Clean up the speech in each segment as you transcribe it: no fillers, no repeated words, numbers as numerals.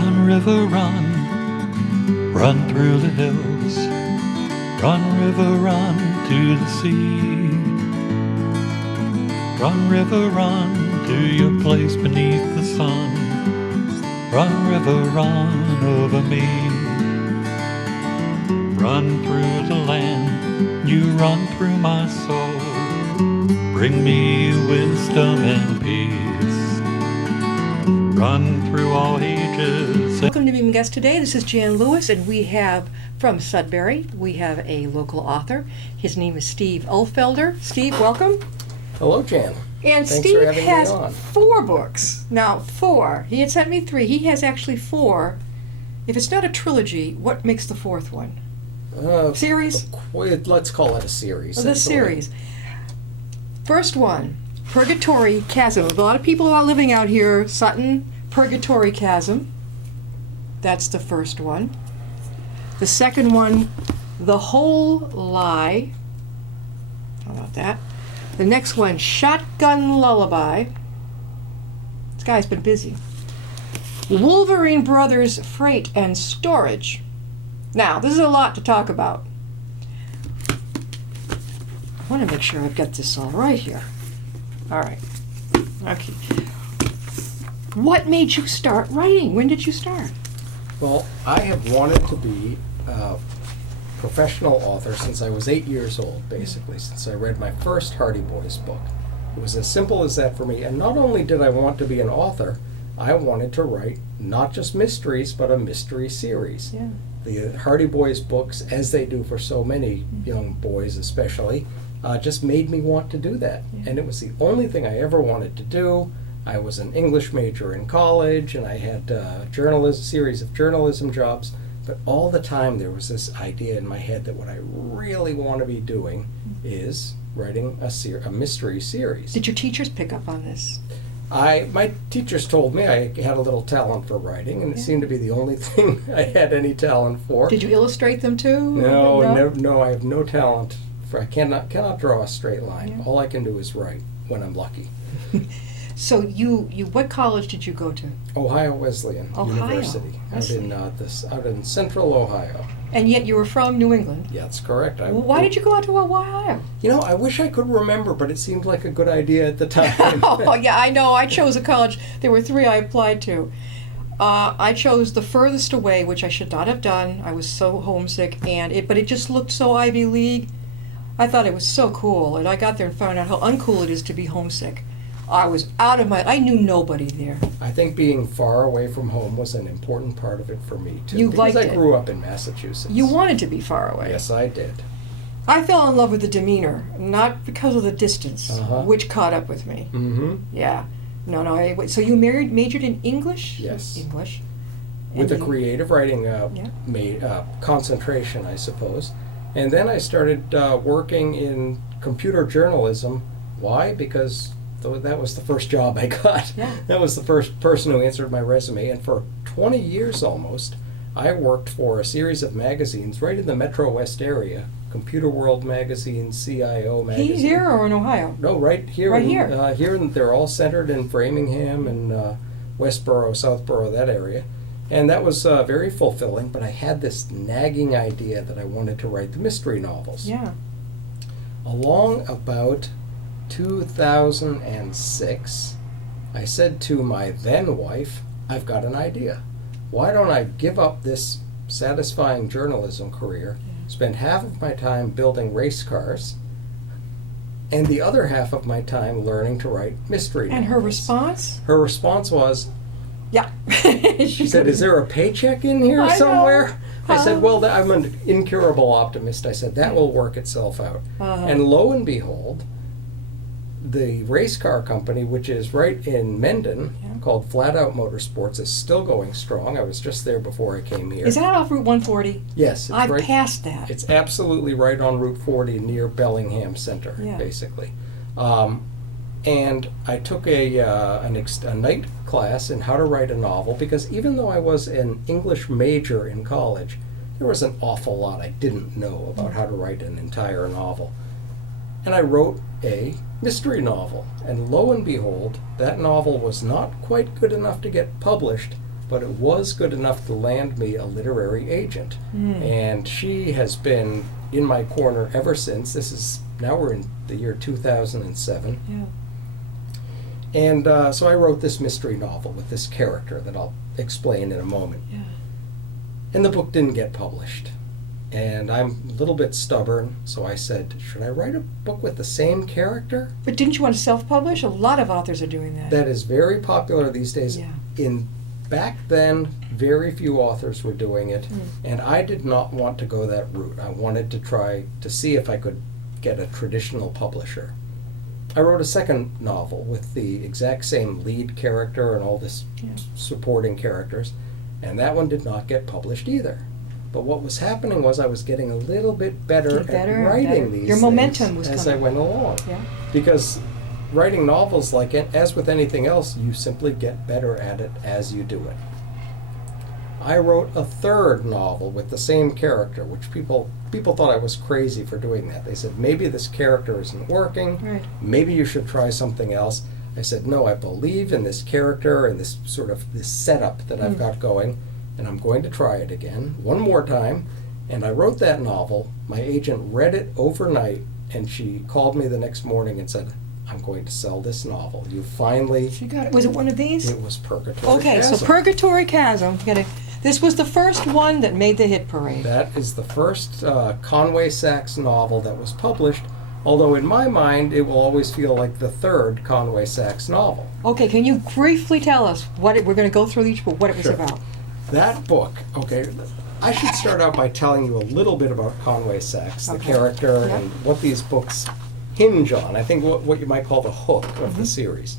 Run, river, run, run through the hills. Run, river, run to the sea. Run, river, run to your place beneath the sun. Run, river, run over me. Run through the land, you run through my soul. Bring me wisdom and peace. Run through all ages. Welcome to Be My Guest today. This is Jan Lewis, and we have from Sudbury, we have a local author. His name is Steve Ulfelder. Steve, welcome. Hello, Jan. And Thanks Steve for having has me on. 4 books. Now, 4. He had sent me 3. He has actually 4. If it's not a trilogy, what makes the 4th one? Series? Let's call it a series. The series. First one, Purgatory Chasm. A lot of people are living out here. Sutton, Purgatory Chasm. That's the first one. The second one, The Whole Lie. How about that? The next one, Shotgun Lullaby. This guy's been busy. Wolverine Brothers Freight and Storage. Now, this is a lot to talk about. I want to make sure I've got this all right here. All right. Okay. What made you start writing? When did you start? Well, I have wanted to be a professional author since I was 8 years old, basically, since I read my first Hardy Boys book. It was as simple as that for me. And not only did I want to be an author, I wanted to write not just mysteries, but a mystery series. Yeah. The Hardy Boys books, as they do for so many young boys especially, just made me want to do that. Yeah. And it was the only thing I ever wanted to do. I was an English major in college, and I had a series of journalism jobs. But all the time there was this idea in my head that what I really want to be doing is writing a mystery series. Did your teachers pick up on this? My teachers told me I had a little talent for writing, and it seemed to be the only thing I had any talent for. Did you illustrate them too? No, I have no talent. I cannot draw a straight line. Yeah. All I can do is write when I'm lucky. So you what college did you go to? Ohio Wesleyan University, Wesleyan. out in central Ohio. And yet you were from New England. Yeah, that's correct. Why did you go out to Ohio? You know, I wish I could remember, but it seemed like a good idea at the time. Oh, yeah, I know. I chose a college. There were 3 I applied to. I chose the furthest away, which I should not have done. I was so homesick, but it just looked so Ivy League. I thought it was so cool, and I got there and found out how uncool it is to be homesick. I knew nobody there. I think being far away from home was an important part of it for me, too. You because liked I it. grew up in Massachusetts. You wanted to be far away. Yes, I did. I fell in love with the demeanor, not because of the distance, Uh-huh. which caught up with me. Mm-hmm. Yeah. No. So you majored in English? Yes. English. With And a creative writing concentration, I suppose. And then I started working in computer journalism. Why? Because that was the first job I got. Yeah. That was the first person who answered my resume. And for 20 years almost, I worked for a series of magazines right in the Metro West area. Computer World magazine, CIO magazine. Here or in Ohio? No, right here. Right here. They're all centered in Framingham and Westboro, Southboro, that area. And that was very fulfilling, but I had this nagging idea that I wanted to write the mystery novels. Yeah. Along about 2006, I said to my then wife, I've got an idea. Why don't I give up this satisfying journalism career, spend half of my time building race cars, and the other half of my time learning to write mystery novels. And her response? Her response was, Yeah. she said, is there a paycheck in here I somewhere? know. I said, well, I'm an incurable optimist. I said, that will work itself out. Uh-huh. And lo and behold, the race car company, which is right in Mendon, called Flat Out Motorsports, is still going strong. I was just there before I came here. Is that off Route 140? Yes. It's I've right, passed that. It's absolutely right on Route 40 near Bellingham Center, Yeah. basically. And I took a night class in how to write a novel, because even though I was an English major in college, there was an awful lot I didn't know about how to write an entire novel. And I wrote a mystery novel, and lo and behold, that novel was not quite good enough to get published, but it was good enough to land me a literary agent. And she has been in my corner ever since. Now we're in the year 2007. Yeah. And so I wrote this mystery novel with this character that I'll explain in a moment. Yeah. And the book didn't get published. And I'm a little bit stubborn, so I said, should I write a book with the same character? But didn't you want to self-publish? A lot of authors are doing that. That is very popular these days. Yeah. Back then, very few authors were doing it, and I did not want to go that route. I wanted to try to see if I could get a traditional publisher. I wrote a second novel with the exact same lead character and all this supporting characters, and that one did not get published either. But what was happening was I was getting a little bit better at writing these Your things momentum was as coming. I went along. Yeah. Because writing novels, like as with anything else, you simply get better at it as you do it. I wrote a third novel with the same character, which people thought I was crazy for doing that. They said, maybe this character isn't working. Right. Maybe you should try something else. I said, no, I believe in this character and this setup that I've got going, and I'm going to try it again, one more time. And I wrote that novel. My agent read it overnight, and she called me the next morning and said, I'm going to sell this novel. You finally... She got it. Was it one of these? It was Purgatory Okay, Chasm. so Purgatory Chasm. This was the first one that made the hit parade. That is the first Conway Sachs novel that was published, although in my mind it will always feel like the third Conway Sachs novel. Okay, can you briefly tell us we're going to go through each book, what it was Sure. about? That book, okay, I should start out by telling you a little bit about Conway Sachs, the Okay. character, Yep. and what these books hinge on. I think what you might call the hook of the series.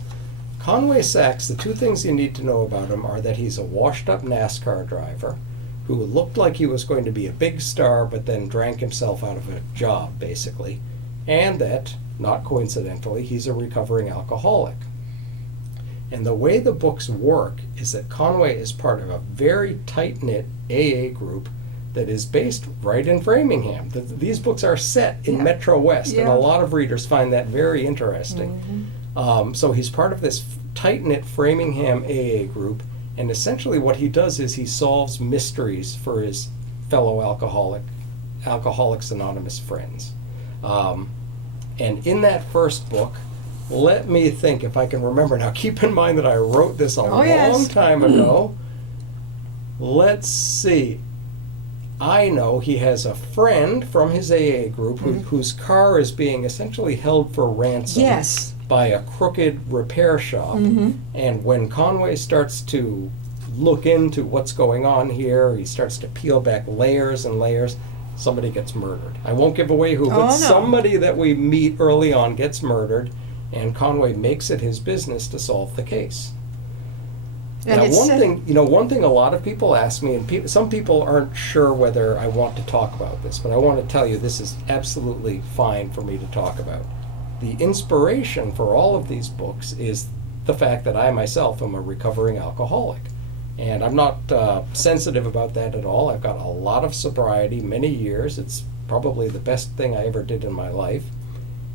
Conway Sachs, the two things you need to know about him are that he's a washed-up NASCAR driver who looked like he was going to be a big star but then drank himself out of a job, basically, and that, not coincidentally, he's a recovering alcoholic. And the way the books work is that Conway is part of a very tight-knit AA group that is based right in Framingham. These books are set in Metro West, and a lot of readers find that very interesting. So he's part of this tight-knit Framingham AA group, and essentially what he does is he solves mysteries for his fellow Alcoholics Anonymous friends. And in that first book, let me think if I can remember now. Keep in mind that I wrote this a long time ago. Let's see. I know he has a friend from his AA group whose car is being essentially held for ransom by a crooked repair shop. And when Conway starts to look into what's going on here, he starts to peel back layers and layers, somebody gets murdered. I won't give away who, but somebody that we meet early on gets murdered, and Conway makes it his business to solve the case. And Now, one thing a lot of people ask me, and some people aren't sure whether I want to talk about this, but I want to tell you this is absolutely fine for me to talk about. The inspiration for all of these books is the fact that I myself am a recovering alcoholic. And I'm not sensitive about that at all. I've got a lot of sobriety, many years. It's probably the best thing I ever did in my life.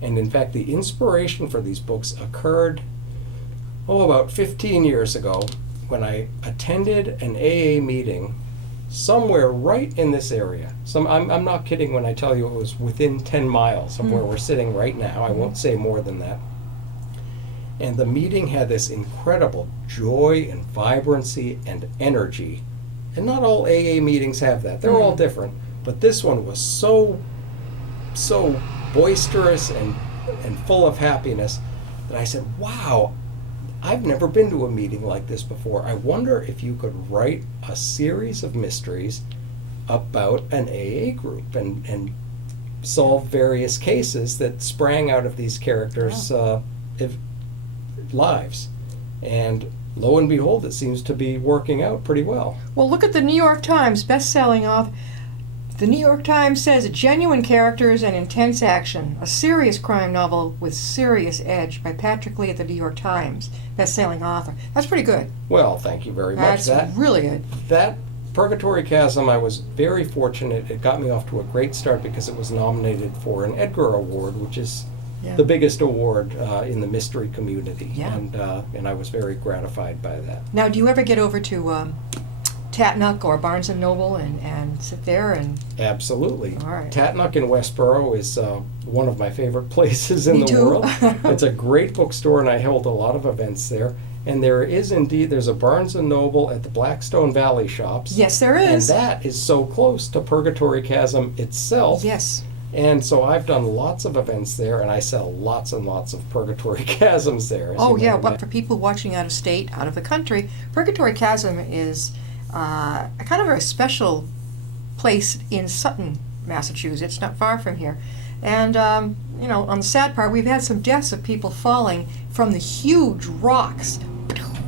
And in fact, the inspiration for these books occurred, about 15 years ago, when I attended an AA meeting somewhere right in this area. I'm not kidding when I tell you it was within 10 miles of where we're sitting right now. I won't say more than that. And the meeting had this incredible joy and vibrancy and energy. And not all AA meetings have that. They're all different. But this one was so boisterous and full of happiness that I said, wow, I've never been to a meeting like this before. I wonder if you could write a series of mysteries about an AA group and solve various cases that sprang out of these characters' lives. And lo and behold, it seems to be working out pretty well. Well, look at the New York Times best-selling author. The New York Times says genuine characters and intense action, a serious crime novel with serious edge by Patrick Lee at the New York Times, best-selling author. That's pretty good. Well, thank you very much. That's really good. That Purgatory Chasm, I was very fortunate. It got me off to a great start because it was nominated for an Edgar Award, which is Yeah. the biggest award in the mystery community. Yeah. And I was very gratified by that. Now, do you ever get over to Tatnuck or Barnes and Noble and sit there and? Absolutely. All right. Tatnuck in Westboro is one of my favorite places in Me the too. world. It's a great bookstore, and I held a lot of events there. And there's a Barnes & Noble at the Blackstone Valley shops. Yes, there is. And that is so close to Purgatory Chasm itself. Yes. And so I've done lots of events there, and I sell lots and lots of Purgatory Chasms there. as Oh you yeah, might but for people watching out of state, out of the country, Purgatory Chasm is a kind of a special place in Sutton, Massachusetts, not far from here. And you know, on the sad part, we've had some deaths of people falling from the huge rocks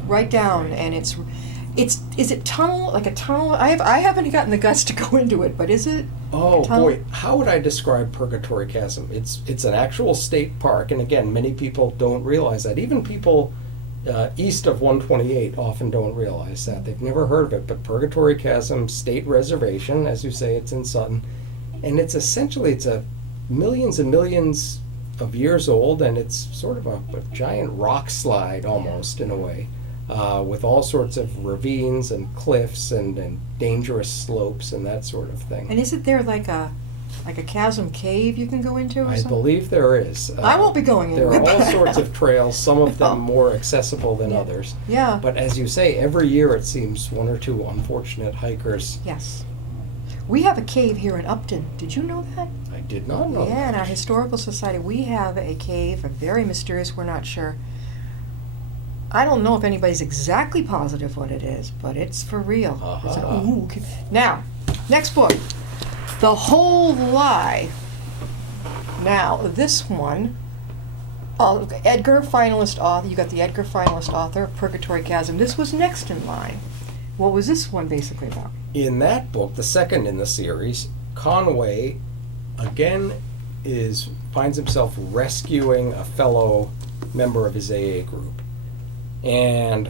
right down, and is it tunnel, like a tunnel? I haven't gotten the guts to go into it, but is it? Oh tunnel? boy, how would I describe Purgatory Chasm? It's an actual state park, and again, many people don't realize that. Even people east of 128 often don't realize that. They've never heard of it, but Purgatory Chasm State Reservation, as you say, it's in Sutton, and it's a millions and millions of years old, and it's sort of a giant rock slide almost in a way. With all sorts of ravines and cliffs and dangerous slopes and that sort of thing. And isn't there like a chasm cave you can go into or I something? believe there is. I won't be going There into are it. all sorts of trails, some of them No. more accessible than Yeah. others. Yeah. But as you say, every year it seems one or two unfortunate hikers. Yes. We have a cave here in Upton. Did you know that? I did not know Yeah, in that. our historical society, we have a cave, a very mysterious, we're not sure. I don't know if anybody's exactly positive what it is, but it's for real. It's an Aha. ooh cave. Now, next book, The Whole Lie. Now, this one, Edgar finalist author, you got the Edgar finalist author of Purgatory Chasm. This was next in line. What was this one basically about? In that book, the second in the series, Conway again finds himself rescuing a fellow member of his AA group. And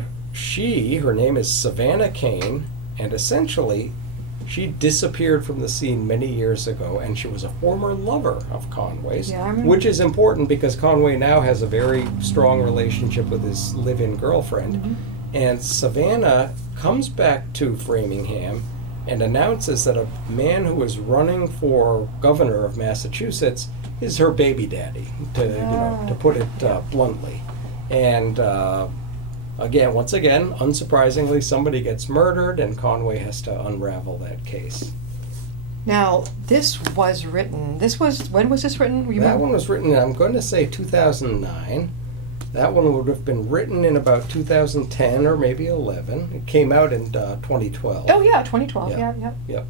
her name is Savannah Kane, and essentially she disappeared from the scene many years ago, and she was a former lover of Conway's, Yeah, I remember. which is important because Conway now has a very strong relationship with his live-in girlfriend. Mm-hmm. And Savannah comes back to Framingham and announces that a man who is running for governor of Massachusetts is her baby daddy, to put it bluntly. And once again, unsurprisingly, somebody gets murdered, and Conway has to unravel that case. Now, when was this written? You That remember? one was written, I'm going to say 2009. That one would have been written in about 2010 or maybe 11. It came out in 2012. Oh yeah, 2012. Yeah. Yeah. Yep.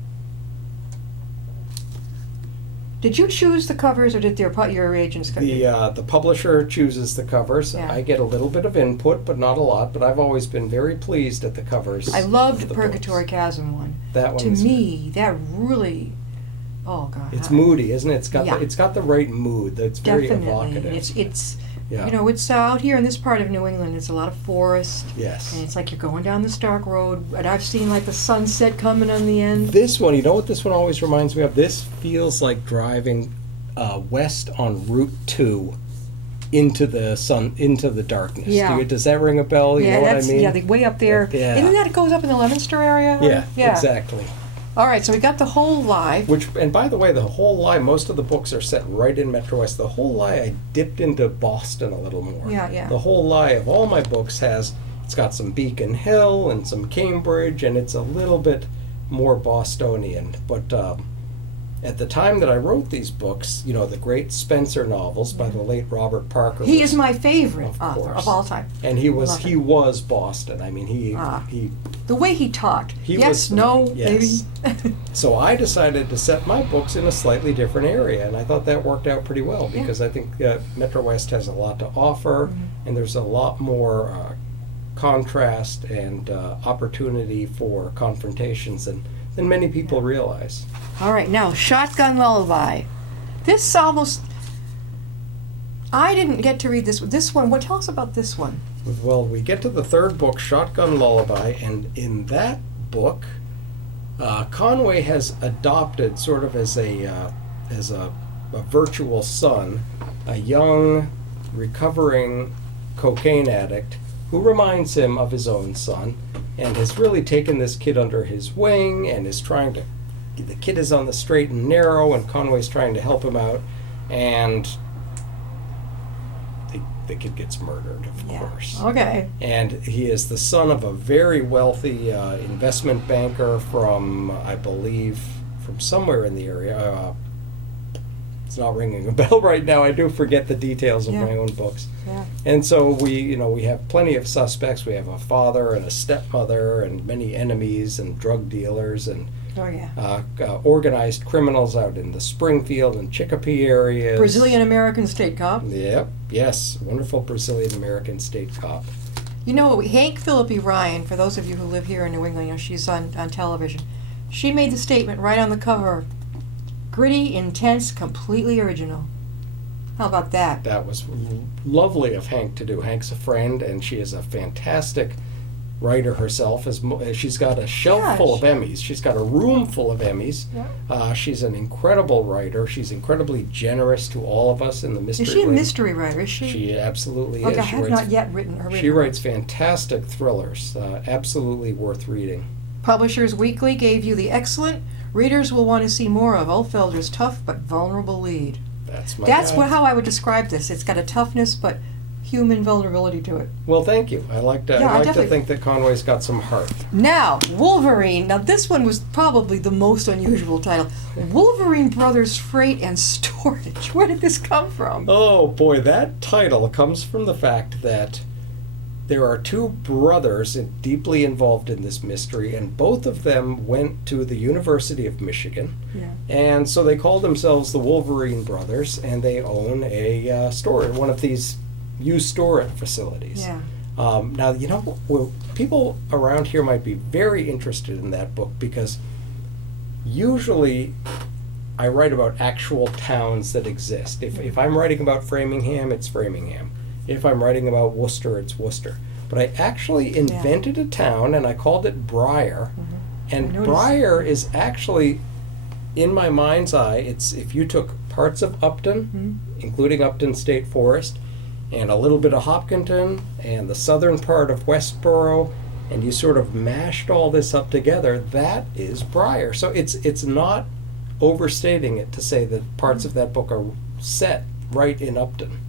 Did you choose the covers, or did your agents cut The publisher chooses the covers. Yeah. I get a little bit of input, but not a lot. But I've always been very pleased at the covers. I loved of the the Purgatory books. Chasm one. That one To is me, that really, oh god. It's moody, isn't it? Yeah. It's got the right mood. That's very Definitely. evocative. It's Yeah. you know, it's out here in this part of New England. It's a lot of forest, Yes. and it's like you're going down this dark road, and I've seen like the sunset coming on the end. This one, you know what this one always reminds me of? This feels like driving west on Route 2 into the darkness. Yeah. Does that ring a bell? You know what I mean? yeah, the way up there. Yeah. Isn't that it goes up in the Leominster area? Yeah, exactly. All right, so we got The Whole Lie. And by the way, The Whole Lie, most of the books are set right in Metro West. The Whole Lie, I dipped into Boston a little more. Yeah. The Whole Lie of all my books it's got some Beacon Hill and some Cambridge, and it's a little bit more Bostonian. But at the time that I wrote these books, the great Spencer novels by the late Robert Parker. He is my favorite Of author course. of all time. And he Love was Boston. I mean, he The way he talked. He yes, was- no, yes. maybe. So I decided to set my books in a slightly different area, and I thought that worked out pretty well Yeah. because I think Metro West has a lot to offer, and there's a lot more contrast and opportunity for confrontations than many people realize. All right, now Shotgun Lullaby. This almost. I didn't get to read this. This one. What? Tell us about this one. Well, we get to the third book, Shotgun Lullaby, and in that book, Conway has adopted sort of as a virtual son a young, recovering cocaine addict who reminds him of his own son and has really taken this kid under his wing and is trying to. The kid is on the straight and narrow, and Conway's trying to help him out, and the kid gets murdered, of course. Okay. And he is the son of a very wealthy investment banker from, I believe, from somewhere in the area. It's not ringing a bell right now. I do forget the details of my own books. Yeah. And so we have plenty of suspects. We have a father and a stepmother and many enemies and drug dealers and organized criminals out in the Springfield and Chicopee areas. Brazilian-American state cop. Yep. Yes. Wonderful Brazilian-American state cop. You know, Hank Phillippe Ryan, for those of you who live here in New England, you know, she's on television. She made the statement right on the cover, gritty, intense, completely original. How about that? That was lovely of Hank to do. Hank's a friend, and she is a fantastic writer herself. She's got a shelf full of Emmys. She's got a room full of Emmys. Yeah. She's an incredible writer. She's incredibly generous to all of us in the mystery. Is she a room. mystery writer? Is she? She absolutely Okay, is. I have not yet written her. She writes fantastic thrillers. Absolutely worth reading. Publishers Weekly gave you the excellent. Readers will want to see more of Ulfelder's tough but vulnerable lead. That's That's how I would describe this. It's got a toughness but human vulnerability to it. Well, thank you. I like to think that Conway's got some heart. Now, Wolverine. Now, this one was probably the most unusual title. Wolverine Brothers Freight and Storage. Where did this come from? Oh, boy, that title comes from the fact that there are two brothers deeply involved in this mystery, and both of them went to the University of Michigan. Yeah. And so they call themselves the Wolverine Brothers, and they own a store, one of these used storage facilities. Yeah. Now, you know, people around here might be very interested in that book because usually I write about actual towns that exist. If I'm writing about Framingham, it's Framingham. If I'm writing about Worcester, it's Worcester. But I actually invented a town, and I called it Briar. Mm-hmm. And Briar is actually, in my mind's eye, it's if you took parts of Upton, including Upton State Forest, and a little bit of Hopkinton, and the southern part of Westboro, and you sort of mashed all this up together, that is Briar. So it's not overstating it to say that parts of that book are set right in Upton.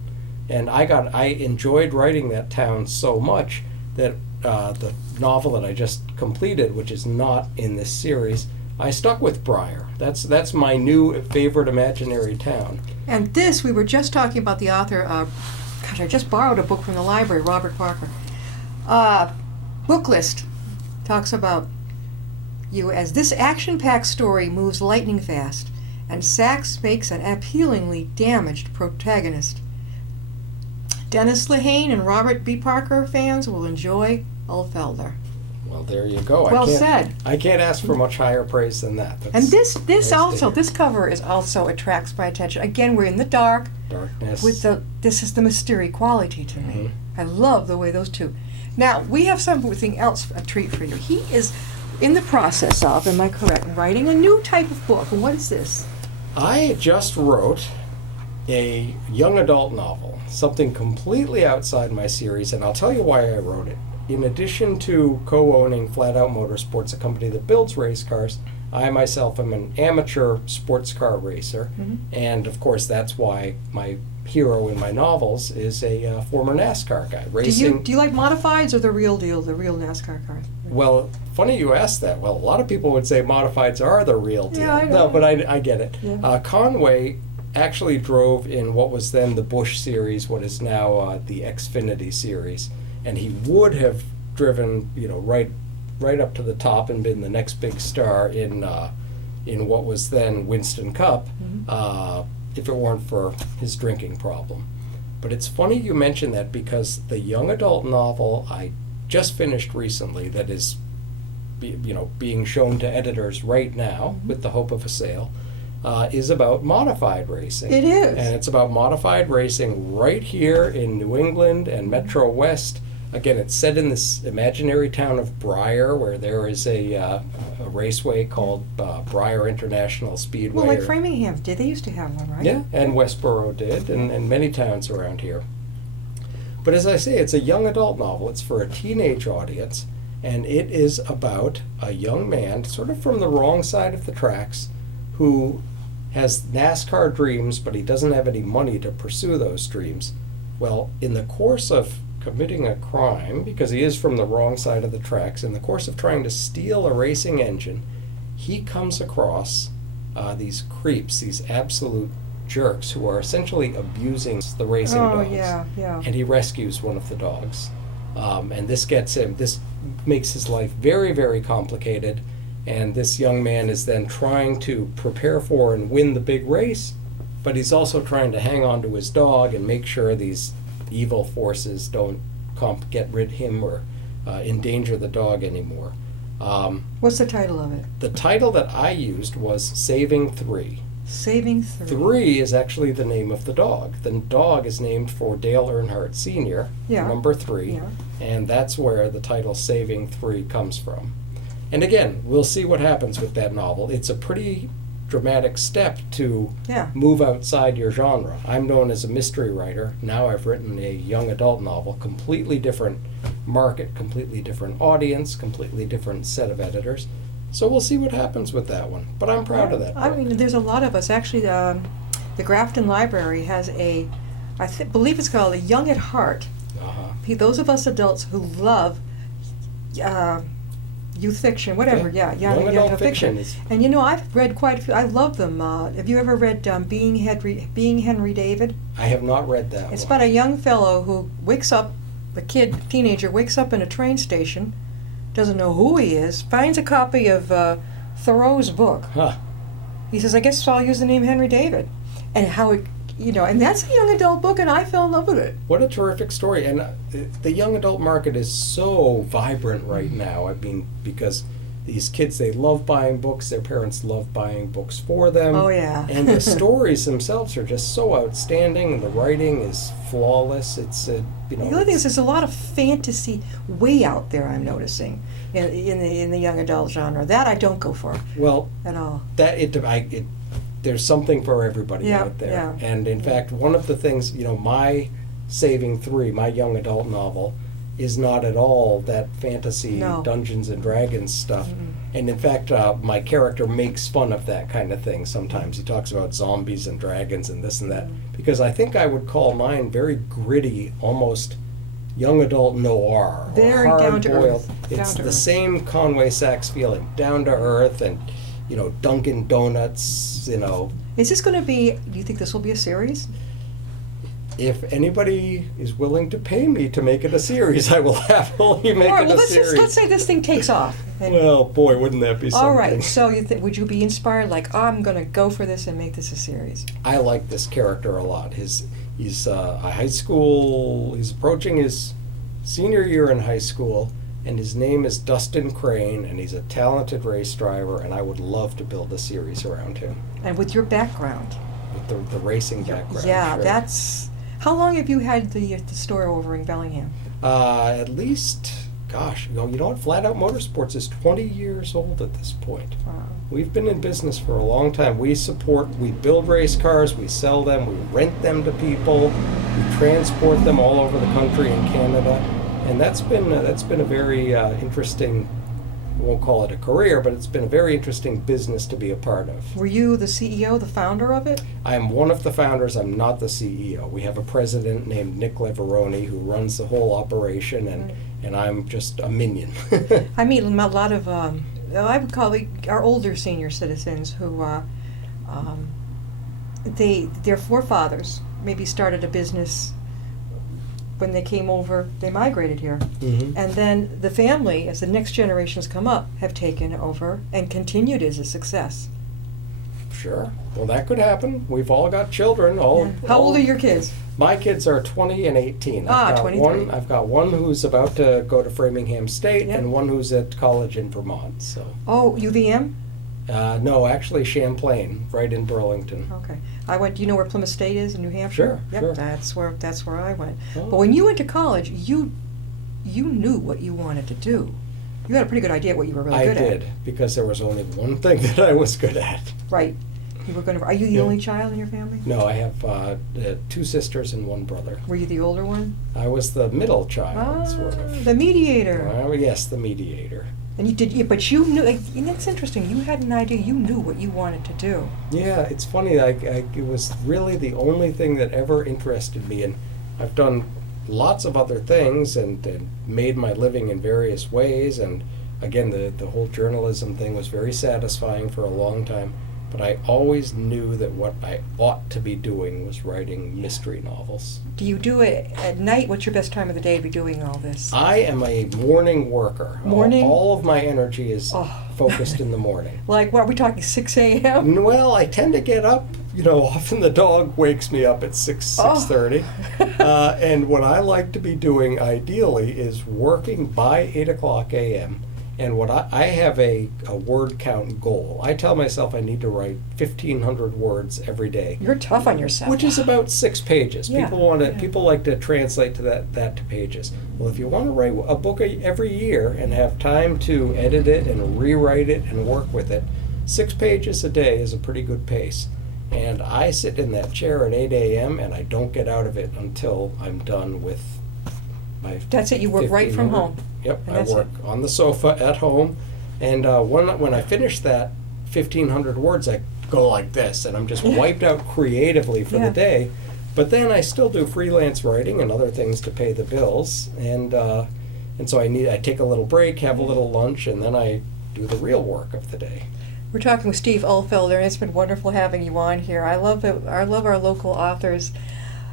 And I enjoyed writing that town so much that the novel that I just completed, which is not in this series, I stuck with Briar. That's my new favorite imaginary town. And this, we were just talking about the author. I just borrowed a book from the library, Robert Parker. Book list talks about you as this action-packed story moves lightning fast, and Sachs makes an appealingly damaged protagonist. Dennis Lehane and Robert B. Parker fans will enjoy Ulfelder. Well, there you go. Well said. I can't ask for much higher praise than that. And this cover is also attracts my attention. Again, we're in the dark. Darkness. This is the mystery quality to me. I love the way those two. Now, we have something else, a treat for you. He is in the process of, am I correct, writing a new type of book. And what is this? I just wrote a young adult novel, something completely outside my series, and I'll tell you why I wrote it. In addition to co-owning Flat Out Motorsports, a company that builds race cars, I myself am an amateur sports car racer, and of course that's why my hero in my novels is a former NASCAR guy. Racing. Do you like modifieds or the real deal, the real NASCAR cars? Well, funny you asked that. Well, a lot of people would say modifieds are the real deal. Yeah, I know. No, but I get it. Yeah. Conway actually drove in what was then the Busch series, what is now the Xfinity series, and he would have driven, right up to the top and been the next big star in what was then Winston Cup, if it weren't for his drinking problem. But it's funny you mention that because the young adult novel I just finished recently that is, being shown to editors right now with the hope of a sale, is about modified racing. It is. And it's about modified racing right here in New England and Metro West. Again, it's set in this imaginary town of Briar, where there is a raceway called Briar International Speedway. Well, like Framingham did. They used to have one, right? Yeah, and Westboro did, and many towns around here. But as I say, it's a young adult novel. It's for a teenage audience, and it is about a young man, sort of from the wrong side of the tracks, who has NASCAR dreams, but he doesn't have any money to pursue those dreams. Well, in the course of committing a crime, because he is from the wrong side of the tracks, in the course of trying to steal a racing engine, he comes across these creeps, these absolute jerks who are essentially abusing the racing dogs. Oh, yeah. And he rescues one of the dogs. And this makes his life very, very complicated. And this young man is then trying to prepare for and win the big race, but he's also trying to hang on to his dog and make sure these evil forces don't get rid of him or endanger the dog anymore. What's the title of it? The title that I used was Saving 3. Saving 3. 3 is actually the name of the dog. The dog is named for Dale Earnhardt Sr., Yeah. number 3, Yeah. and that's where the title Saving 3 comes from. And again, we'll see what happens with that novel. It's a pretty dramatic step to Yeah. move outside your genre. I'm known as a mystery writer. Now I've written a young adult novel, completely different market, completely different audience, completely different set of editors. So we'll see what happens with that one. But I'm proud of that. I book. mean, there's a lot of us. Actually, the Grafton Library has believe it's called a Young at Heart. Uh-huh. Those of us adults who love youth fiction, whatever, young adult fiction. And I've read quite a few. I love them. Have you ever read Being Henry David? I have not read that It's one. about a young fellow who wakes up, teenager, wakes up in a train station, doesn't know who he is, finds a copy of Thoreau's book. Huh. He says, I guess I'll use the name Henry David. And how it, and that's a young adult book, and I fell in love with it. What a terrific story. And the young adult market is so vibrant right now. I mean, because these kids, they love buying books. Their parents love buying books for them. Oh, yeah. And the stories themselves are just so outstanding. And the writing is flawless. It's, The other thing is there's a lot of fantasy way out there, I'm noticing, in the young adult genre. That I don't go for well, at all. there's something for everybody out there. Yeah. And in fact, one of the things, my Saving 3, my young adult novel, is not at all that fantasy No. Dungeons and Dragons stuff. And in fact, my character makes fun of that kind of thing sometimes. He talks about zombies and dragons and this and that. Because I think I would call mine very gritty, almost young adult noir. or Very down to hard-boiled. earth. It's Down to the earth. same Conway Sachs feeling, down to earth and, Dunkin' Donuts, Is this going to be, do you think this will be a series? If anybody is willing to pay me to make it a series, I will happily make All right, it well, a series. let's say this thing takes off. And- Well, boy, wouldn't that be something? all right, so would you be inspired, like, I'm going to go for this and make this a series? I like this character a lot. He's a high school, he's approaching his senior year in high school, and his name is Dustin Crane, and he's a talented race driver, and I would love to build a series around him And with your background. with the racing background. Yeah, sure. that's... How long have you had the store over in Bellingham? At least, gosh, you know what? Flat Out Motorsports is 20 years old at this point. Wow. We've been in business for a long time. We build race cars, we sell them, we rent them to people, we transport them all over the country and Canada, and that's been a very interesting. I won't call it a career, but it's been a very interesting business to be a part of. Were you the CEO, the founder of it? I am one of the founders. I'm not the CEO. We have a president named Nick Leveroni who runs the whole operation, and I'm just a minion. I meet a lot of, I would call it our older senior citizens who, their forefathers maybe started a business when they came over, they migrated here. Mhm. And then the family, as the next generations come up, have taken over and continued as a success. Sure. Well, that could happen. We've all got children. How old are your kids? My kids are 20 and 18. Ah, I've got 23. I've got one who's about to go to Framingham State Yep. and one who's at college in Vermont. So, Oh, UVM? no, actually Champlain, right in Burlington. Okay. I went, do you know where Plymouth State is in New Hampshire? Sure, Yep, sure. that's where I went. Oh. But when you went to college, you you knew what you wanted to do. You had a pretty good idea what you were really I good at. did, because there was only one thing that I was good at. Right. You were going to. Are you the Yeah. only child in your family? No, I have 2 sisters and 1 brother. Were you the older one? I was the middle child, sort of. The mediator. Well, yes, the mediator. And you did, but you knew. And it's interesting. You had an idea. You knew what you wanted to do. Yeah, it's funny. It was really the only thing that ever interested me, and I've done lots of other things and made my living in various ways. And again, the whole journalism thing was very satisfying for a long time. But I always knew that what I ought to be doing was writing mystery novels. Do you do it at night? What's your best time of the day to be doing all this? I am a morning worker. Morning? All of my energy is focused in the morning. Like, what are we talking, 6 a.m.? Well, I tend to get up, often the dog wakes me up at 6:30. And what I like to be doing ideally is working by 8 o'clock a.m. And what I have a word count goal. I tell myself I need to write 1,500 words every day. You're tough on yourself. Which is about 6 pages. Yeah, People like to translate that to pages. Well, if you want to write a book every year and have time to edit it and rewrite it and work with it, 6 pages a day is a pretty good pace. And I sit in that chair at 8 a.m. and I don't get out of it until I'm done with my. That's it. You work right from 1,500. home. Yep, And I that's work on the sofa at home, and when I finish that 1,500 words, I go like this, and I'm just wiped out creatively for Yeah. the day. But then I still do freelance writing and other things to pay the bills, and so I take a little break, have a little lunch, and then I do the real work of the day. We're talking with Steve Ulfelder, and it's been wonderful having you on here. I love it. I love our local authors.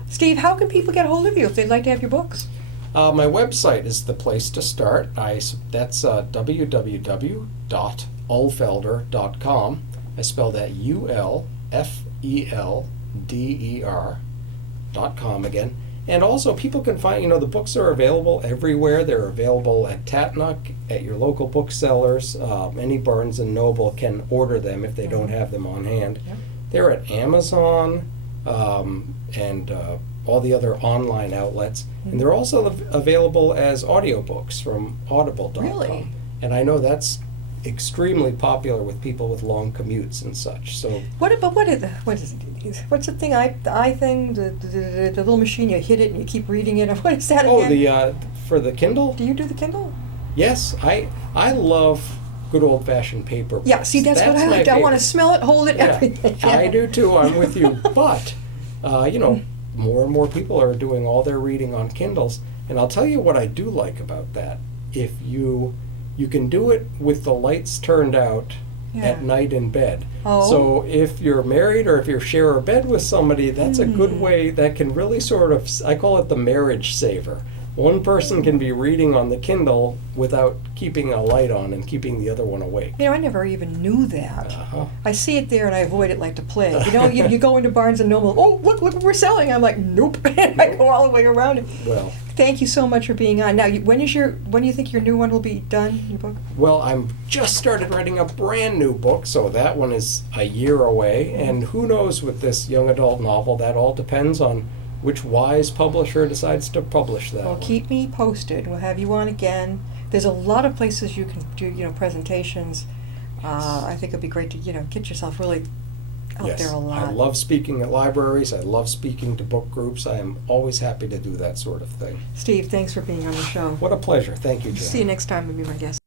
Steve, how can people get a hold of you if they'd like to have your books? My website is the place to start. That's www.ulfelder.com. I spell that ULFELDER.com again. And also, people can find, the books are available everywhere. They're available at Tatnuck, at your local booksellers. Any Barnes & Noble can order them if they don't have them on hand. Yep. They're at Amazon and all the other online outlets. And they're also available as audiobooks from audible.com. Really? And I know that's extremely popular with people with long commutes and such. So What is it? What's the thing? The eye thing? The little machine, you hit it and you keep reading it. What is that again? For the Kindle? Do you do the Kindle? Yes, I love good old-fashioned paper books. Yeah, see, that's what I my like. I want to favorite. smell it, hold it, Yeah, everything. I do too. I'm with you. But, more and more people are doing all their reading on Kindles. And I'll tell you what I do like about that. If you can do it with the lights turned out at night in bed. Oh. So if you're married or if you share a bed with somebody, that's a good way that can really sort of, I call it the marriage saver. One person can be reading on the Kindle without keeping a light on and keeping the other one awake. I never even knew that. Uh-huh. I see it there and I avoid it like the plague. You go into Barnes & Noble, oh, look what we're selling. I'm like, nope. And I go all the way around it. Well, Thank you so much for being on. Now, when do you think your new one will be done, your book? well, I'm just started writing a brand new book, so that one is a year away. And who knows with this young adult novel, that all depends on which wise publisher decides to publish that Well, one. keep me posted. We'll have you on again. There's a lot of places you can do, presentations. I think it'd be great to, get yourself really out Yes, there a lot. I love speaking at libraries. I love speaking to book groups. I am always happy to do that sort of thing. Steve, thanks for being on the show. What a pleasure. Thank you, Jen. See you next time and be my guest.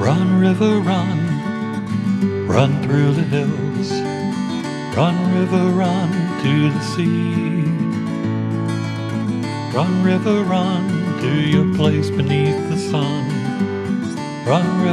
Run, river, run, run through the hills. Run, river, run to the sea. Run, river, run to your place beneath the sun. Run, river.